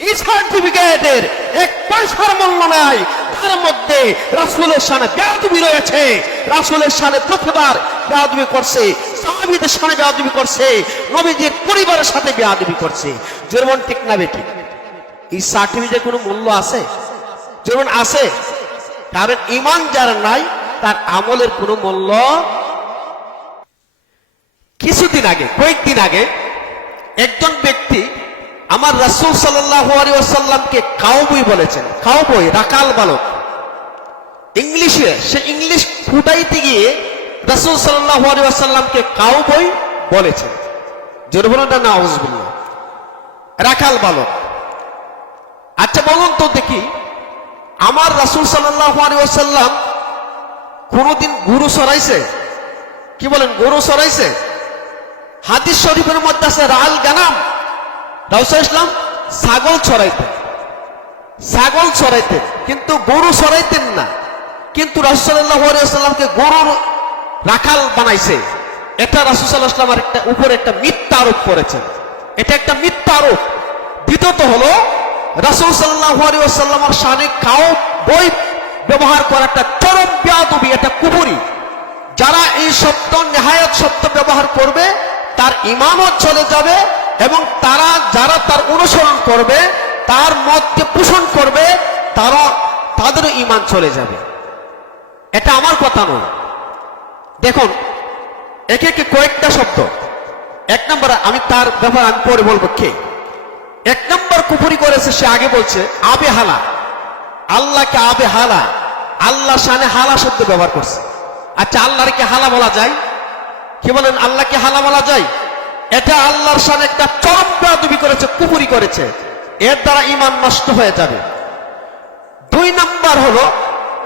এই সার্টিফিকেটের এক পয়সার মূল্য নাই। তার মধ্যে রাসুলের সামনে বেয়াদবি রয়েছে। রাসুলের সামনে প্রতিবার বেয়াদবি করছে, সাহাবিদের সামনে বেয়াদবি করছে, নবীজির পরিবারের সাথে বেয়াদবি করছে। যেমন ঠিক না বেঠিক। এই সার্টিফিকেটের কোনো মূল্য আছে? যেমন আছে। কারণ ইমান যার নাই, তার আমলের কোনো মূল্য কিছুদিন আগে, কয়েকদিন আগে একজন ব্যক্তি আমার রাসূল সাল্লাল্লাহু আলাইহি ওয়াসাল্লামকে কাউবই বলেছেন। কাউবই রাকাল বালক। ইংলিশে, সে ইংলিশ ফুটাইতে গিয়ে রাসূল সাল্লাল্লাহু আলাইহি ওয়াসাল্লামকে কাউবই বলেছেন। জোরে বলুন না রাখাল বালক। আচ্ছা বলুন তো দেখি, আমার রাসূল সাল্লাল্লাহু আলাইহি ওয়াসাল্লাম কোনোদিন গুরু সরাইছে? কি বলেন, গরু সরাইছে? হাদিস শরীফের মধ্যে আছে রাল গানাম। রাউসা ইসলাম ছাগল ছড়াইতেন। ছাগল ছড়াইতেন, কিন্তু গরু ছড়াইতেন না। কিন্তু রাসুসাল্লাহামকে গরুর রাখাল বানাইছে। এটা রাসুসাল্লাহামের একটা উপরে একটা মিথ্যা আরোপ করেছেন। এটা একটা মিথ্যা আরোপ। দ্বিতীয়ত হলো, রাসুল সাল্লাহামের সানে খাও, বই ব্যবহার করা একটা চরম ব্যাদবি, একটা কুবুরি। যারা এই শব্দ নেহায়ত শব্দ ব্যবহার করবে, তার ইমানও চলে যাবে এবং তারা যারা তার অনুসরণ করবে, তার মতকে পোষণ করবে, তারা তাদেরও ইমান চলে যাবে। এটা আমার কথা নয়। দেখুন, একে একে কয়েকটা শব্দ। এক নম্বর আমি তার ব্যাপার আমি পরে বলব কে? এক নম্বর কুপুরি করেছে, সে আগে বলছে, আবে হালা। আল্লাহকে আবে হালা। আল্লাহ শানে হালা শব্দ ব্যবহার করছে। আচ্ছা আল্লাহর কি হালা বলা যায়? কি বলেন, আল্লাহকে হালা বলা যায়? এটা আল্লাহর সাথে একটা চরম বেয়াদবি করেছে, কুপুরি করেছে। এর দ্বারা ইমান নষ্ট হয়ে যাবে। দুই নাম্বার হলো,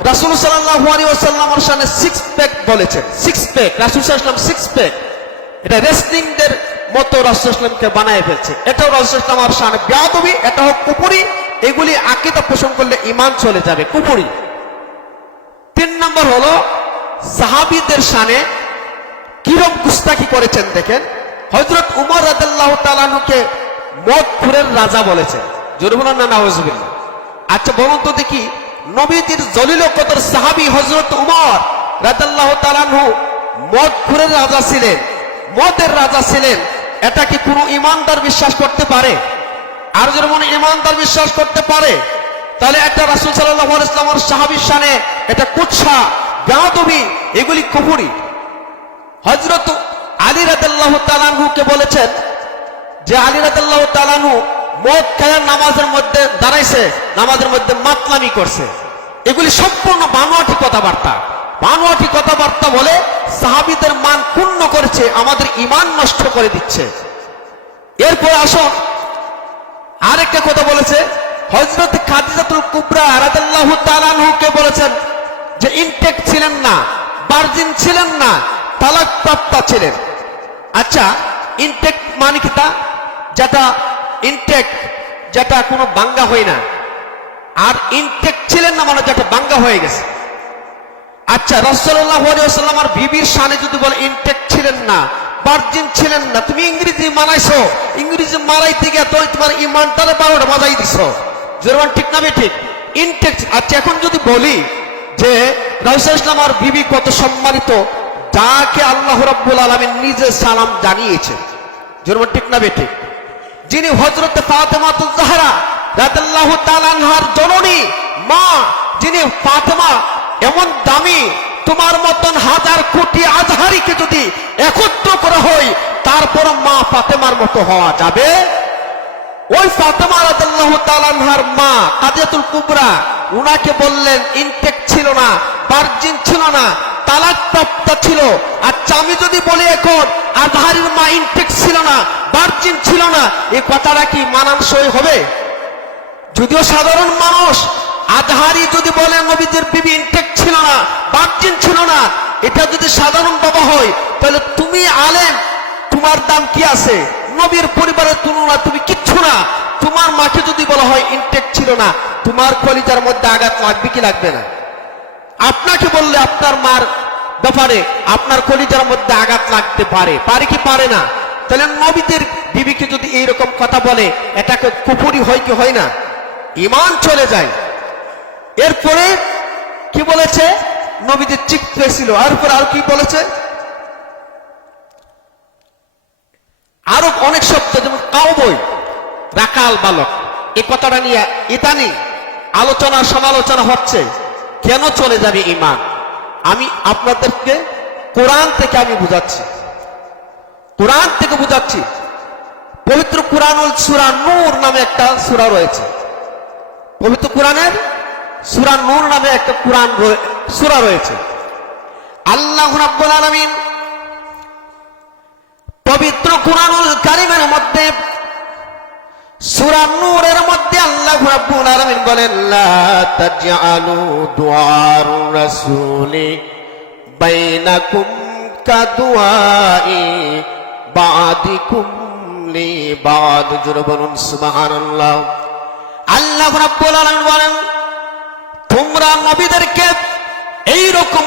রাসুল সামনে সিক্স প্যাক বলেছেন সিক্স প্যাক রাসুল সাল্লাল্লাহু সিক্স প্যাক এটা রেসলিংদের মতো রাসুল ইসলামকে বানায় ফেলছে। এটাও রাসুল ইসলামের সামনে বেয়াদবি, এটা হোক কুপুরি, এগুলি আকিদা পোষণ করলে ইমান চলে যাবে, কুপুরি। তিন নম্বর হলো, সাহাবিদের সানে কিরম গুস্তাকি করেছেন দেখেন। হজরত উমর রাদাল্লাহ তালানুকে মদপুরের রাজা বলেছেন জোর বলেন না নাওজবিল্লা আচ্ছা বলুন তো দেখি, নবীজির জলিল কদর সাহাবি হজরত উমর রাদাল্লাহ তালানহু রাজা ছিলেন। মদের রাজা ছিলেন। এটা কি কোনো ইমানদার বিশ্বাস করতে পারে? আর যদি মনে ইমানদার বিশ্বাস করতে পারে? তাহলে একটা রাসুল সাল্লাহ ইসলামের সাহাবির সানে এটা কুৎসা, গাঁদবি, এগুলি কুপুরি হজরত রাদাল্লাহ তালানহুকে বলেছেন যে আলী মদ খায়ার নামাজের মধ্যে দাঁড়াইছে, নামাজের মধ্যে মাতলামি করছে। এগুলি সম্পূর্ণ বানোয়াটি কথাবার্তা। বানোয়াটি কথাবার্তা বলে সাহাবিদের মান পূর্ণ করেছে, আমাদের ইমান নষ্ট করে দিচ্ছে। এরপর আসুন, আরেকটা কথা বলেছে। হজরত খাদিজাতুল কুবরা রাদাল্লাহ তালানহুকে বলেছেন যে ইনটেক ছিলেন না, বার্জিন ছিলেন না তালাক প্রাপ্তা ছিলেন। আচ্ছা ইনটেক মানে কি তা? যেটা ইনটেক যেটা কোনো বাঙ্গা হয় না। আর ইনটেক ছিলেন না মানে যেটা বাঙ্গা হয়ে গেছে। আচ্ছা রসল্লাহ আর বিবির সানে যদি বলে ইনটেক ছিলেন না বার্জিন ছিলেন না, তুমি ইংরেজি মানাইছো। ইংরেজি মারাইতে গিয়ে তো তোমার ইমানটারে বারোটা বাজাই দিছ। জোরমান ঠিক না ঠিক? ইনটেক আচ্ছা এখন যদি বলি যে রাউসা ইসলাম আর বিবি কত সম্মানিত যাকে আল্লাহ রব্বুল আলমিন নিজে সালাম জানিয়েছেন। জোরমান ঠিক না বে ঠিক? যিনি হজরত ফাতেমাতুল জাহরা রাদিয়াল্লাহু তাআলা আনহার জননী, মা, যিনি ফাতেমা, এমন দামি, তোমার মতন হাজার কোটি আজহারিকে যদি একত্র করা হয় তারপর মা ফাতেমার মতো হওয়া যাবে? ওই ফাতেমা রাদিয়াল্লাহু তাআলা আনহার মা, কাদিয়াতুল কুবরা, উনাকে বললেন, ইনটেক ছিল না, বার্জিন ছিল না তালাক ছিল। আচ্ছা আমি যদি বলি এখন আজহারির মা ইনটেক ছিল না বার্জিন ছিল না এই কথাটা কি মানানসই হবে? যদিও সাধারণ মানুষ আজহারি যদি বলে নবীদের বিবি ইনটেক ছিল না বার্জিন ছিল না, এটা যদি সাধারণ বাবা হয়, তাহলে তুমি আলেম, তোমার দাম কি আছে? নবীর পরিবারের তুলনা তুমি কিচ্ছু না। তোমার মাকে যদি বলা হয় ইনটেক ছিল না, তোমার কলিজার মধ্যে আঘাত লাগবে কি লাগবে না? আপনাকে বললে আপনার মার ব্যাপারে আপনার কলিজার মধ্যে আঘাত লাগতে পারে। পারে কি পারে না? তাহলে নবীদের বিবিকে যদি এইরকম কথা বলে এটাকে কুপুরি হয় কি হয় না? ইমান চলে যায়। এরপরে কি বলেছে? নবীদের চিক পেয়েছিল আর আর কি বলেছে? আরও অনেক শব্দ, যেমন কাউবই রাকাল বালক। এই কথাটা নিয়ে ইতানি আলোচনা, সমালোচনা হচ্ছে। কেন চলে যাবে ইমান আমি আপনাদেরকে কোরআন থেকে আমি বুঝাচ্ছি। কোরআন থেকে বুঝাচ্ছি। পবিত্র কোরআনুল সুরা নূর নামে একটা সুরা রয়েছে। পবিত্র কোরআনের সুরা নূর নামে একটা কোরআন সুরা রয়েছে। আল্লাহ আলামিন পবিত্র কোরআনুল কারিমের মধ্যে সূরা মধ্যে আল্লাহ রাব্বুল আলামিন তোমরা নবীদেরকে এই রকম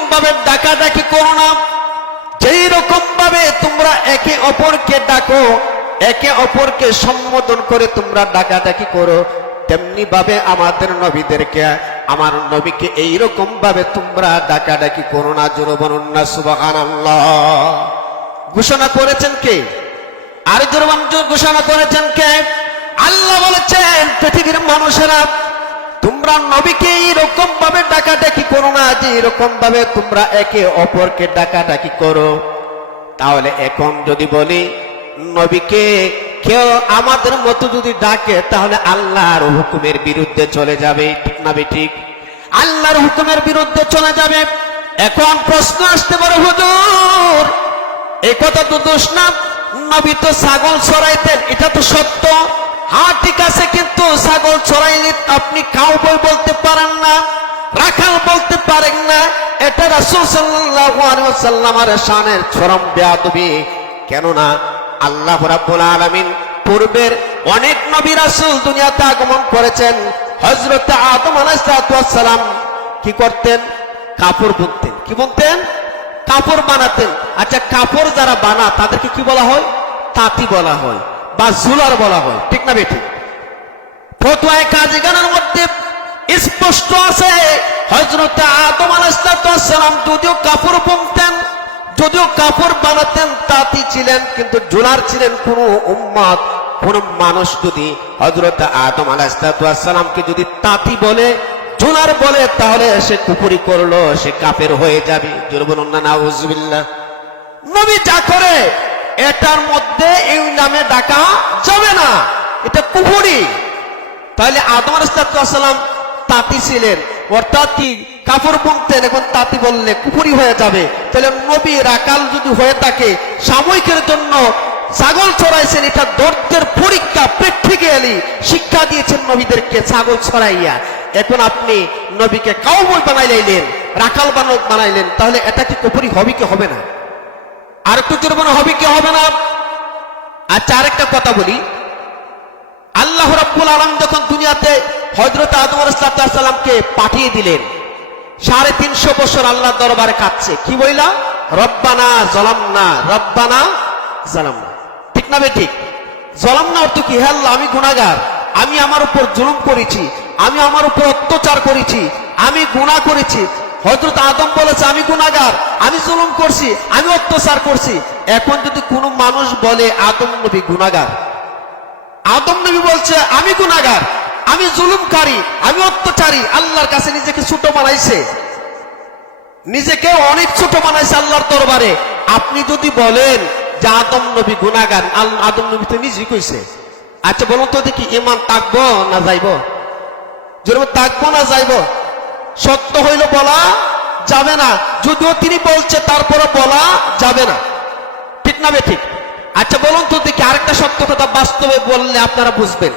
ডাকাডাকি করো না। যেই রকম ভাবে তোমরা একে অপরকে ডাকো, একে অপরকে সম্বোধন করে তোমরা ডাকাডাকি করো। তেমনি ভাবে আমাদের নবীদেরকে, আমার নবীকে এইরকম ভাবে তোমরা ডাকাডাকি করো না, জোর বলুন না ঘোষণা করেছেন কে? আর জোরবান ঘোষণা করেছেন কে? আল্লাহ বলেছেন, পৃথিবীর মানুষেরা, তোমরা নবীকে এইরকম ভাবে ডাকাডাকি করো না, যে এরকম ভাবে তোমরা একে অপরকে ডাকাডাকি করো। তাহলে এখন যদি বলি, নবীকে কেউ আমাদের মতো যদি ডাকে, তাহলে আল্লাহর হুকুমের বিরুদ্ধে চলে যাবে। ঠিক না ঠিক? আল্লাহর হুকুমের বিরুদ্ধে চলে যাবে। এখন প্রশ্ন আসতে পারে, হুজুর এই কথা তো দোষ না। নবী তো ছাগল ছড়াইতেন, এটা তো সত্য। হ্যাঁ ঠিক আছে কিন্তু ছাগল ছড়াইলে আপনি কাউ বই বলতে পারেন না, রাখাল বলতে পারেন না। এটা রাসূল সাল্লাল্লাহু আলাইহি ওয়াসাল্লামের শানের চরম বেয়াদবি। কেননা আল্লাহ রাব্বুল আলামিন পূর্বের অনেক নবী রাসূল দুনিয়াতে আগমন করেছেন। হযরত আদম আলাইহিস সালাম কি করতেন? কাপড় বুনতেন। কি বুনতেন? কাপড় বানাতেন। আচ্ছা কাপড় যারা বানা, তাদেরকে কি বলা হয়? তাঁতি বলা হয় বা জুলার বলা হয়। ঠিক না বেঠিক? ফতুয়ায় কাজী গানের মধ্যে স্পষ্ট আছে হজরত আদম আলাইসালাম যদিও কাপড় বুনতেন যদিও কাপড় বানাতেন, তাঁতি ছিলেন, কিন্তু জুলার ছিলেন কোন উম্মাদ, কোন মানুষ যদি হজরত আদম আলাইসালামকে যদি তাঁতি বলে জুলার বলে, তাহলে সে কুপুরি করল, সে কাপের হয়ে যাবে। নবী যা করে, এটার মধ্যে এই নামে ডাকা যাবে না। এটা কুপুরি তাহলে আদম আলাইসালাম তাঁতি ছিলেন। অর্থাৎ কি? কাপড় বুনতেন এখন তাঁতি বললে কুপুরি হয়ে যাবে। তাহলে নবী রাকাল যদি হয়ে থাকে, সাময়িকের জন্য ছাগল ছড়াইছেন, এটা দর্দের পরীক্ষা প্র্যাকটিক্যালি শিক্ষা দিয়েছেন নবীদেরকে ছাগল ছড়াইয়া। এখন আপনি নবীকে কাউবই বানাইলেন রাকাল বানক বানাইলেন তাহলে এটা কি কুপুরি হবে কি হবে না? আর একটু জোরে হবে কি হবে না? আচ্ছা আরেকটা কথা বলি। আল্লাহ রাব্বুল আলম যখন দুনিয়াতে হজরত আদম সালামকে পাঠিয়ে দিলেন, সাড়ে তিনশো বছর আল্লাহ দরবারে কাটছে কি বইলা? রব্বানা জলামনা, রব্বানা জালামনা। ঠিক না বে ঠিক? জলামনা অর্থ কি? হে আল্লাহ, আমি গুণাগার আমি আমার উপর জুলুম করেছি। আমি আমার উপর অত্যাচার করেছি। আমি গুণা করেছি। হজরত আদম বলেছে, আমি গুণাগার আমি জুলুম করছি। আমি অত্যাচার করছি। এখন যদি কোনো মানুষ বলে আদম নবী গুণাগার আদম নবী বলছে, আমি গুনাগার আমি জুলুমকারী, আমি অত্যাচারী, আল্লাহর কাছে নিজেকে ছোট বানাইছে। নিজেকে অনেক ছোট বানাইছে আল্লাহর দরবারে। আপনি যদি বলেন যে আদম নবী গুনাগার আল- আদম নবী তো নিজেই কইছে। আচ্ছা বলুন তো দেখি ইমান তাকবো না যাইব? যেরকম তাকবো না যাইব? সত্য হইল বলা যাবে না। যদিও তিনি বলছে তারপরে বলা যাবে না। ঠিক না বে ঠিক? আচ্ছা বলুন তো দেখি আরেকটা সত্য কথা বাস্তবে বললে আপনারা বুঝবেন।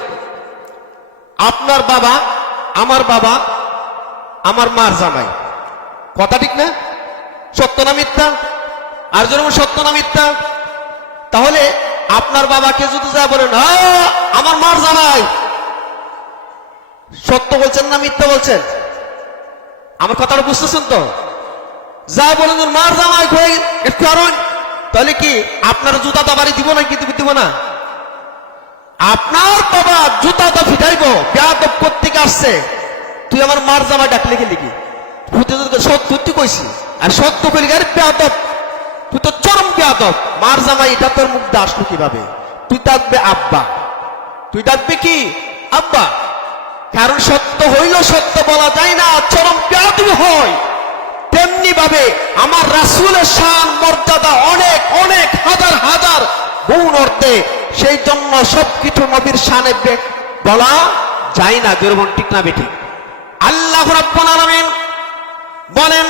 আপনার বাবা আমার বাবা আমার মার জামাই। কথা ঠিক না? সত্য না মিথ্যা? আর যেরকম সত্য না মিথ্যা তাহলে আপনার বাবাকে যদি যা বলেন "আ, আমার মার জামাই। সত্য বলছেন না মিথ্যা বলছেন? আমার কথাটা বুঝতেছেন তো? যা বলেন মার জামাই হয়ে একটু আরও তাহলে কি আপনার জুতা দাবারি দিব না, কি দিব না? আপনার বাবা জুতা তো ফিটাইব, বেয়াদব করতে আসছে? তুই আমার মার জামা ডাকলে গেলি কি? সত্য, তুই কইছি। আর সত্য কইলি আরে বেয়াদব, তুই তো চরম বেয়াদব। মার জামা এটা তোর মুখ দিয়ে কীভাবে? তুই ডাকবে আব্বা। তুই ডাকবে কি? আব্বা। কারণ সত্য হইল সত্য বলা যায় না, চরম বেয়াদবি হয়। তেমনি ভাবে আমার রাসুলের শান, মর্যাদা অনেক অনেক, হাজার হাজার গুণ অর্থে সেই জন্য সবকিছু নবীর শানে বলা যায় না দুর্বন ঠিক না, বেঠিক। আল্লাহ বলেন,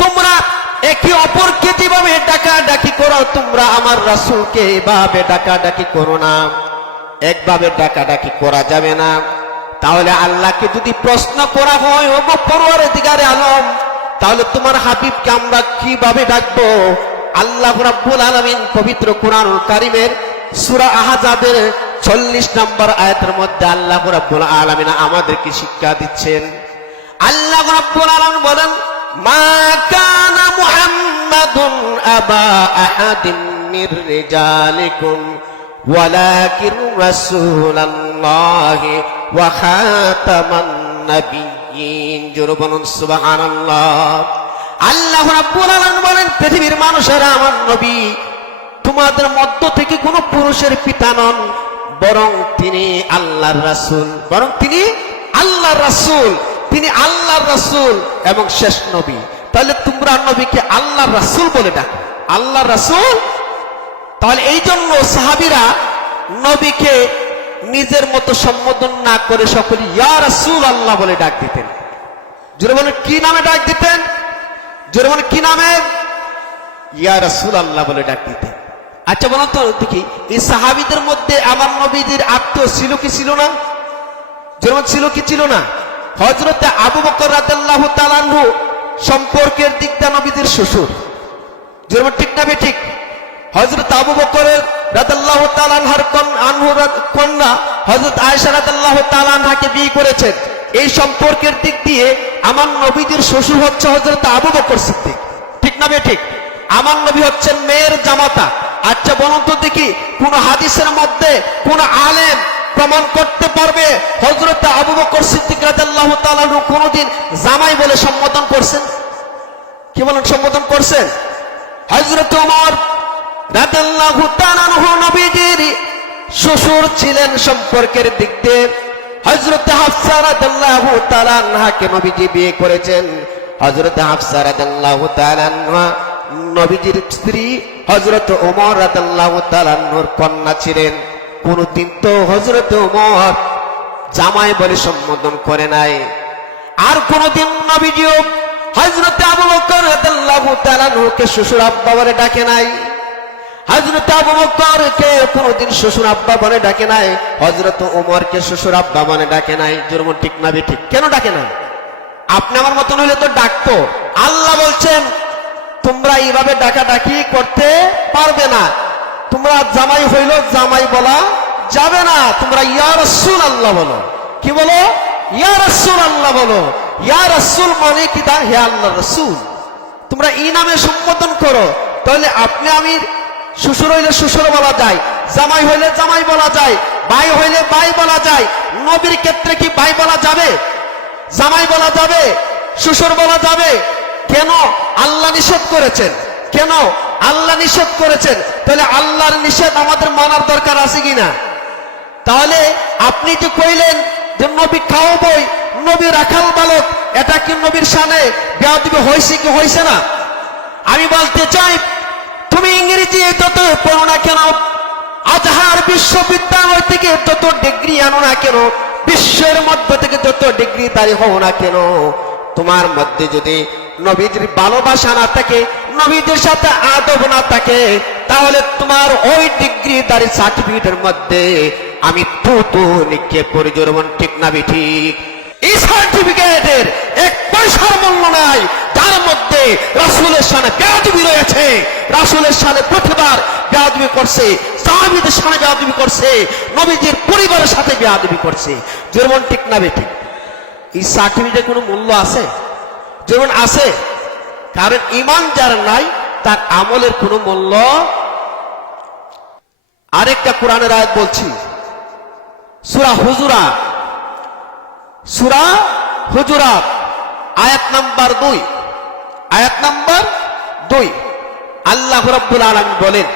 তোমরা একে অপরকে যেভাবে ডাকা ডাকি করো, তোমরা আমার রাসূলকে এভাবে ডাকা ডাকি করো না। একভাবে ডাকা ডাকি করা যাবে না। তাহলে আল্লাহকে যদি প্রশ্ন করা হয়, ও পরোয়ারে দিগারে আলম তাহলে তোমার হাবিবকে আমরা কীভাবে ডাকবো? আল্লাহ রাব্বুল আলামিন পবিত্র কোরআনুল কারিমের সূরা আহজাবের 40 নম্বর আয়াতের মধ্যে আল্লাহ রাব্বুল আলামিন আমাদেরকে শিক্ষা দিচ্ছেন। আল্লাহ রাব্বুল আলামিন বলেন, মা কানা মুহাম্মাদুন আবা আহাদিন মির রিজালিকুম, ওয়ালাকিন রাসূলুল্লাহি ওয়া খাতামান আল্লাহ বলেন, পৃথিবীর আমার নবী, তোমাদের মধ্য থেকে কোনো পুরুষের পিতা নন, বরং তিনি আল্লাহর রাসূল। বরং তিনি আল্লাহর রাসূল। তিনি আল্লাহর রাসূল এবং শেষ নবী। তাহলে তোমরা নবীকে আল্লাহর রাসূল বলে ডাকো। আল্লাহর রাসূল? তাহলে এই জন্য সাহাবিরা নবীকে নিজের মতো সম্বোধন না করে সকলে ইয়া রাসূল আল্লাহ বলে ডাক দিতেন। জোরে বলেন, কি নামে ডাক দিতেন? জোরে বলেন, কি নামে? ইয়া রাসূল আল্লাহ বলে ডাক দিতেন। আচ্ছা বলুন তো, দেখি, এই সাহাবিদের মধ্যে আমার নবীজির আত্মীয় ছিল কি ছিল না? যেমন ছিল কি ছিল না? হজরতে আবু বকর রাদিয়াল্লাহু তাআলাহু সম্পর্কের দিক দিয়ে নবীদের শ্বশুর। যেমন ঠিক না ঠিক? হজরত আবু বকরের রাদিয়াল্লাহু তাআলা আনহার কন্যা হজরত আয়েশা রাদিয়াল্লাহু তাআলা আনহাকে বিয়ে করেছেন। এই সম্পর্কের দিক দিয়ে আমার নবীদের শ্বশুর হচ্ছে হজরত আবু বকর সিদ্দিক। ঠিক না ঠিক? আমার নবী হচ্ছেন মেয়ের জামাতা। আচ্ছা বলুন তো দেখি, কোন হাদিসের মধ্যে কোন আলেম প্রমাণ করতে পারবে হজরত আবু বকর সিদ্দিক রাদিয়াল্লাহু তাআলা আনহু কোনদিন জামাই বলে সম্বোধন করছেন? কি বলেন সম্বোধন করছেন? হজরত ওমর শ্বশুর ছিলেন সম্পর্কের দিক দিয়ে। হযরত হাফসা নবীজি বিয়ে করেছেন। হযরত হাফসা নবীজির স্ত্রী হযরত ওমর রাদিয়াল্লাহু তাআলা আনহুর কন্যা ছিলেন। কোনদিন তো হযরত ওমর জামাই বলে সম্বোধন করে নাই। আর কোনদিন নবীজিও হযরত আবু বকর রাদিয়াল্লাহু তাআলা আনহুকে শ্বশুর আব্বা বলে ডাকে নাই। হযরত আবু বকরকে কোনদিন শ্বশুর আব্বা বলে ডাকে নাই, হযরত ওমরকে শ্বশুর আব্বা বলে ডাকে নাই। জুরম ঠিক না ঠিক। কেন ডাকে নাই? আপনি আমার মতন হলে তো ডাকতো। আল্লাহ বলছেন, তোমরা এইভাবে ডাকা ডাকি করতে পারবে না। তোমরা জামাই হইল, জামাই বলা যাবে না। তোমরা ইয়া রাসূল আল্লাহ বলো। কি বলো? ইয়া রাসূল আল্লাহ বলো। ইয়া রাসূল মানে কি তা? হে আল্লাহ রসুল। তোমরা এই নামে সম্বোধন করো। তাহলে আপনি আমি শ্বশুর হইলে শ্বশুর বলা যায়, জামাই হইলে জামাই বলা যায়, ভাই হইলে ভাই বলা যায়। নবীর ক্ষেত্রে কি ভাই বলা যাবে? জামাই বলা যাবে, শ্বশুর বলা যাবে। কেন? আল্লাহ নিষেধ করেছেন। কেন? আল্লাহ নিষেধ করেছেন। তাহলে আল্লাহর নিষেধ আমাদের মানার দরকার আছে কিনা? তাহলে আপনি যে কইলেন যে নবী খাও বই, নবী রাখাল বালক, এটা কি নবীর সামনে বেয়াদবি হয়েছে কি হয়েছে না? আমি বলতে চাই তুমি ইংরেজি যত পড়ো না কেন, আজহার বিশ্ববিদ্যালয় থেকে যত ডিগ্রি আনো না কেন, বিশ্বের মধ্যে থেকে যত ডিগ্রি দাঁড়ি হও না কেন, তোমার মধ্যে যদি নবীদের ভালোবাসা না থাকে নবীদের সাথে আদব না থাকে, তাহলে তোমার ওই ডিগ্রি দাঁড়ি সার্টিফিকেটের মধ্যে আমি তু তু নিক্ষেপ করি জোরমন ঠিক না, ঠিক? এই সার্টিফিকেটের এক পয়সার মূল্য নাই তার মধ্যে রাসুলের সামনে বেয়াদবি রয়েছে। রাসুলের সামনে প্রতিবার বেয়াদবি করছে সাহাবিদের সামনে বেয়াদবি করছে, নবীজির পরিবারের সাথে বেয়াদবি করছে। যেমন ঠিক না বেঠিক এই সার্টিফিকেটের কোনো মূল্য আছে? যেমন আছে, কারণ ইমান যার নাই, তার আমলের কোনো মূল্য আরেকটা কোরআনের আয়াত বলছি। সুরা হুজুরা সুরা হুজুরা আয়াত নাম্বার দুই। আয়াত নাম্বার দুই। আল্লাহ রব্বুল আলম বলেন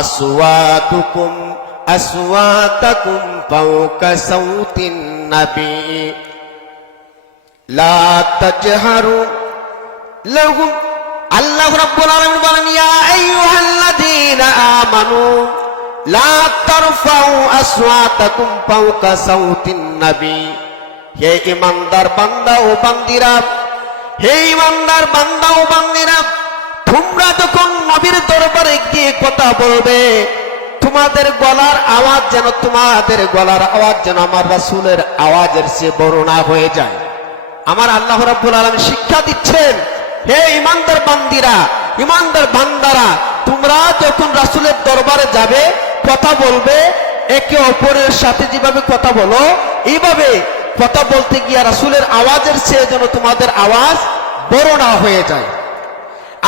আসওয়াতুকুম, আসওয়াতাকুম ফাওকা সাউতিন নবী। লা তাজহারু লাহুম। আল্লাহ রাব্বুল আলামিন বলেন, ইয়া আইয়ুহাল্লাযীনা আমানু লা হে ইমানদার বান্দা ও বান্দিরা, হে ইমানদার বান্দা ও বান্দিরা, তোমরা যখন নবীর দরবারে গিয়ে কথা বলবে, তোমাদের গলার আওয়াজ যেন, তোমাদের গলার আওয়াজ যেন আমার রাসুলের আওয়াজের সে বড় হয়ে যায়। আমার আল্লাহ রব্বুল আলম শিক্ষা দিচ্ছেন, হে ইমানদার বান্দিরা, ইমানদার বান্দারা, তোমরা যখন রাসুলের দরবারে যাবে কথা বলবে, একে অপরের সাথে যেভাবে কথা বলো, এইভাবে কথা বলতে গিয়ে রাসূলের আওয়াজের চেয়ে যেন তোমাদের আওয়াজ বড় না হয়ে যায়।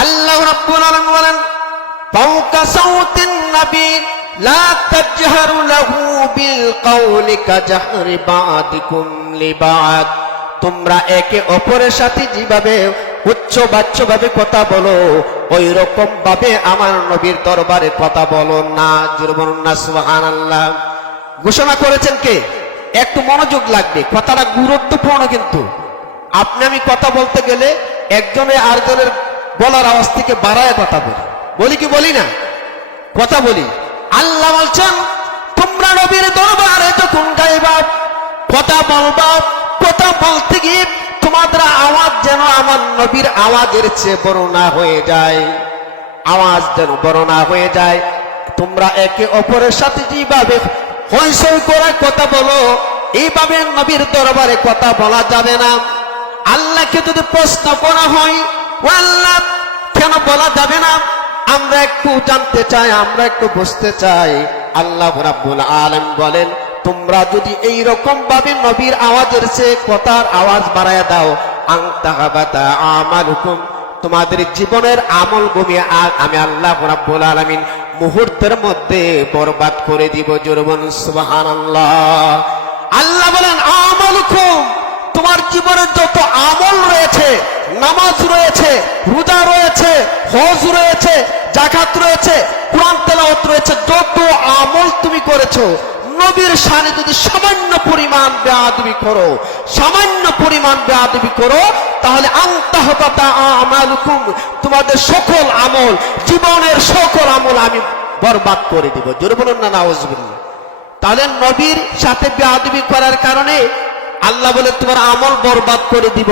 আল্লাহ বলেন তোমরা একে অপরের সাথে যেভাবে উচ্চ বাচ্চভাবে কথা বলো। ওই রকম ভাবে আমার নবীর দরবারে কথা বলো না। সুবহানাল্লাহ। ঘোষণা করেছেন কে? একটু মনোযোগ লাগবে। কথাটা গুরুত্বপূর্ণ কিন্তু। আপনি আমি কথা বলতে গেলে একজনে আরেকজনের বলার আওয়াজ থেকে বাড়ায় কথা বলি। বলি কি বলি না? কথা বলি। আল্লাহ বলছেন, তোমরা নবীর দরবারে যখন গাইবা কথা বলবা, কথা বলতে গিয়ে তোমাদের আওয়াজ যেন আমার নবীর আওয়াজের চেয়ে বড় না হয়ে যায়। আওয়াজ যেন বড় না হয়ে যায়। তোমরা একে অপরের সাথে যেভাবে হইসই করে কথা বলো, এইভাবে নবীর দরবারে কথা বলা যাবে না। আল্লাহকে যদি প্রশ্ন করা হয় আল্লাহ, কেন বলা যাবে না? আমরা একটু জানতে চাই, আমরা একটু বুঝতে চাই। আল্লাহ রাব্বুল আলামিন বলেন তোমরা যদি এই রকম ভাবে নবীর আওয়াজের চেয়ে কথার আওয়াজ বাড়ায় দাও আংতাহাবাতা আমালুকুম, তোমাদের জীবনের আমল গমিয়ে আমি আল্লাহ রাব্বুল আলামিন মুহূর্তের মধ্যে বরবাদ করে দিব জোরবন সুবহানাল্লাহ। আল্লাহ বলেন, আমলুকুম, তোমার জীবনের যত আমল রয়েছে, নামাজ রয়েছে, রোজা রয়েছে, হজ রয়েছে জাকাত রয়েছে, কোরআন তেলাওয়াত রয়েছে, যত আমল তুমি করেছ নবীর শানে যদি সামান্য পরিমাণ বেয়াদবি করো, সামান্য পরিমাণ বেয়াদবি করো, তাহলে আন্তাহতা আমালুকুম, তোমাদের সকল আমল, জীবনের সকল আমল আমি বরবাদ করে দিব। জোরে বলুন না, নাউজুবিল্লাহ। তাহলে নবীর সাথে বেয়াদবি করার কারণে আল্লাহ বলে, তোমার আমল বরবাদ করে দিব।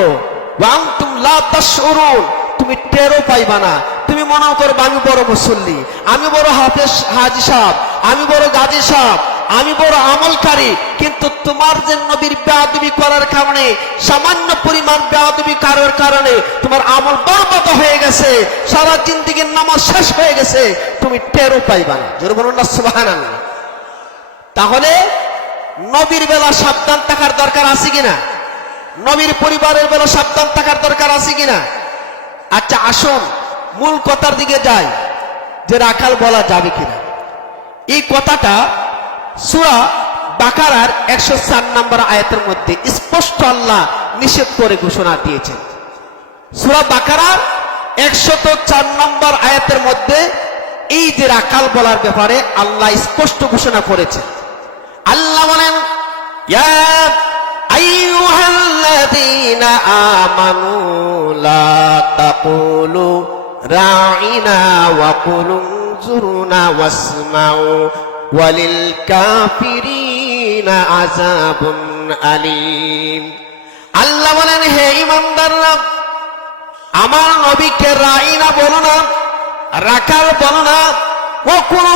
তুম টেরও পাইবা না। তুমি মনে করবে, আমি বড় মুসল্লি, আমি বড় হাফেজ, হাজি সাহেব, আমি বড় গাজী সাহেব আমি বড় আমলকারী, কিন্তু তোমার যে নবীর বেয়াদবি করার কারণে, সামান্য পরিমাণ বেয়াদবি করার কারণে তোমার আমল বরবাদ হয়ে গেছে, সারা জিন্দিগির নামাজ শেষ হয়ে গেছে, তুমি টেরও পাইবা না। জোর বলুন না, সুবহানাল্লাহ। তাহলে নবীর বেলা সাবধান থাকার দরকার আছে কিনা? নবীর পরিবারের বেলা সাবধান থাকার দরকার আছে কিনা? আচ্ছা আসুন, মূল কথার দিকে যাই, যে রাখাল বলা যাবে কিনা। এই কথাটা সুরা বাকারার একশো চার নম্বর আয়াতের মধ্যে স্পষ্ট আল্লাহ নিষেধ করে ঘোষণা দিয়েছেন। সুরা বাকারার একশত চার নম্বর আয়াতের মধ্যে এই যে রাখাল বলার ব্যাপারে আল্লাহ স্পষ্ট ঘোষণা করেছেন। আল্লাহ বলেন আমানু ওয়াসমাউ ওয়ালিল কাফিরিনা আযাবুন আলীম। আল্লাহ বলেন, হে ইমানদাররা, আমার নবীকে রাইনা বলো না, রাখাল বলো না ও কোন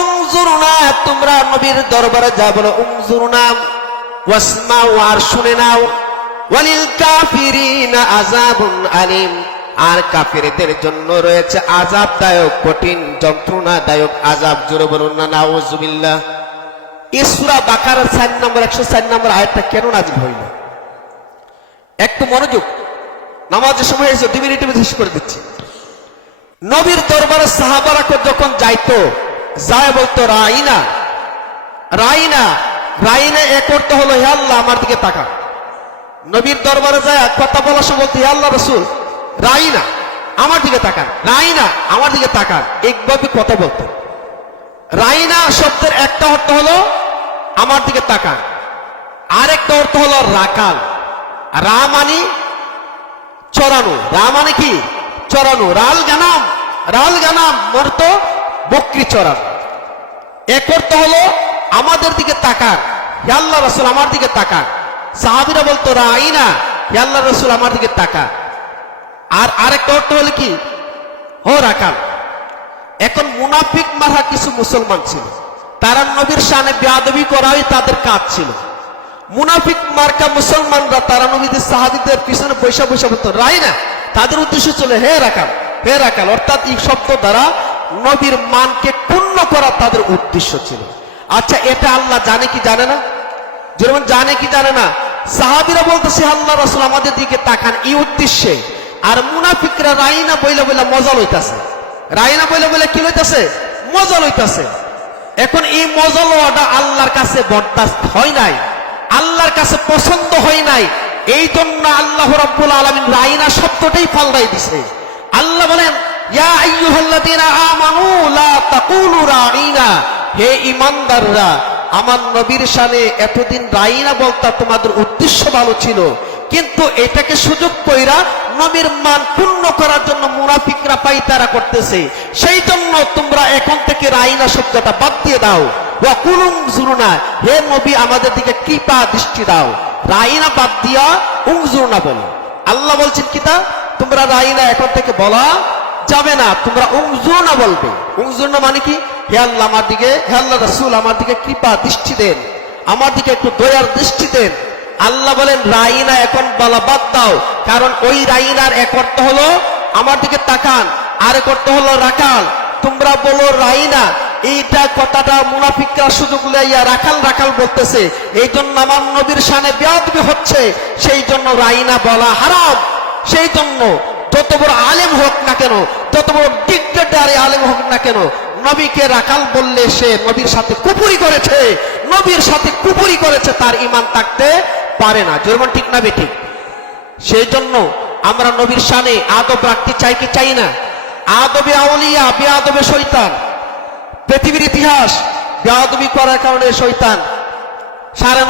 না, তোমরা নবীর দরবারে যা বলো উমজুরুনা ওয়াসমাউ আর শুনে নাও। ওয়ালিল কাফিরিনা আযাবুন আলিম। আর কাফিরদের জন্য রয়েছে আযাবদায়ক কঠিন, যন্ত্রণাদায়ক আযাব জোরে বলুন, না, নাউজুবিল্লাহ। এই সুরা বাকারার চার নম্বর, একশো চার নম্বর আয়াতটা কেন নাজিল হইল? একটু মনোযোগ। নামাজের সময় এসে দুই মিনিটে শেষ করে দিচ্ছি। নবীর দরবারে সাহাবারা যখন যাইতো, যায় বলতো, রাইনা রাইনা রাইনা এ করতে হলো, হে আল্লাহ, আমার দিকে তাকা নবীর দরবারে যায়, কথা বলার সময় বলতে, হে আল্লাহ রসুল রাইনা, আমার দিকে তাকান। রাইনা, আমার দিকে তাকান। একভাবে কথা বলতো। রাইনা শব্দের একটা অর্থ হলো, আমার দিকে তাকান। আরেকটা অর্থ হলো রাকাল। রা মানি চড়ানো। রা মানে কি? চড়ানো। রাল গানাম। রাল গানাম মর্ত বকরি চড়ানো। এক অর্থ হলো, আমাদের দিকে তাকান। হে রসুল, আমার দিকে তাকান। সাহাবিরা বলতো, রাইনা, হে আল্লাহ রসুল, আমার দিকে তাকান। আর আরেকটা অর্থ হলো কি? ও রাকাল এখন মুনাফিক মারা কিছু মুসলমান ছিল। তারা নবীর সামনে বেয়াদবি করাই তাদের কাজ ছিল। মুনাফিক মার্কা মুসলমানরা তারা নবীদের সাহাবিদের পিছনে পয়সা পয়সা বলতো, রাই না, তাদের উদ্দেশ্য ছিল হে রাকাল হে রাকাল। অর্থাৎ এই শব্দ দ্বারা নবীর মানকে পূর্ণ করা তাদের উদ্দেশ্য ছিল। আচ্ছা এটা আল্লাহ জানে কি জানে না? যেমন জানে কি জানে না? সাহাবিরা বলতেছে, আল্লাহ রসুল আমাদের দিকে তাকান। এই উদ্দেশ্যে আর মুনাফিকরা রাইনা বইলে বইলে মজা লইতাছে। রাইনা বইলে বইলে কি লইতাছে? মজা লইতাছে। এখন এই মজা লওয়াটা আল্লাহর কাছে বরদাস্ত হয় নাই, আল্লাহর কাছে পছন্দ হয় নাই। এই জন্য আল্লাহ রাব্বুল আলামিন রাইনা শব্দটাই পাল্টাই দিছে। আল্লাহ বলেন, ইয়া আইয়ুহাল্লাযীনা আমানু লা তাকুলু রাইনা। হে ঈমানদাররা, আমার নবীর শানে এতদিন রাইনা বলতা তোমাদের উদ্দেশ্য ভালো ছিল। কিন্তু এটাকে সুযোগ কইরা নবীর মান পূর্ণ করার জন্য মুনাফিকরা পাইতারা করতেছে। সেই জন্য তোমরা এখন থেকে রাইনা শব্দটা বাদ দিয়ে দাও। ওয়াকুলুম জুরুনা, হে নবী, আমাদের দিকে কৃপা দৃষ্টি দাও। রাইনা বাদ দিয়া উংজুরুনা বলো। আল্লাহ বলছেন কিতা তোমরা রাইনা এখন থেকে বলা যাবে না, তোমরা উংজুরুনা বলবে। উংজুরুনা মানে কি? হে আল্লাহ, আমার দিকে, হে আল্লাহ রসুল, আমার দিকে কৃপা দৃষ্টি দেন। আমার দিকে একটু দয়ার দৃষ্টি দেন। আল্লাহ বলেন, রাইনা, এখন বলা বাদ দাও। কারণ ওই রাইনার এক অর্থ হলো, আমার দিকে তাকান। আর এক অর্থ হলো রাকাল তোমরা বলো রাইনা। এইটা কথাটা মুনাফিকরা সুযোগ লাইয়া রাখাল রাখাল বলতেছে। এই জন্য আমার নবীর সানে বেয়াদবি হচ্ছে। সেই জন্য রাইনা বলা হারাম। সেই জন্য যত বড় আলেম হোক না কেন, যত বড় ডিক্টেটারি আলেম হোক না কেন, নবীকে রাখাল বললে সে নবীর সাথে কুপুরি করেছে। নবীর সাথে কুপুরি করেছে তার ইমান থাকতে। পারে না। যেমন ঠিক না বেঠিক। সেই জন্য আমরা নবীর সানে আদব রাখতে চাই কি চাই না? আদবে আউলিয়া, বেআদবে শৈতান পৃথিবীর ইতিহাস বেআদবি করার কারণে শৈতান সাড়ে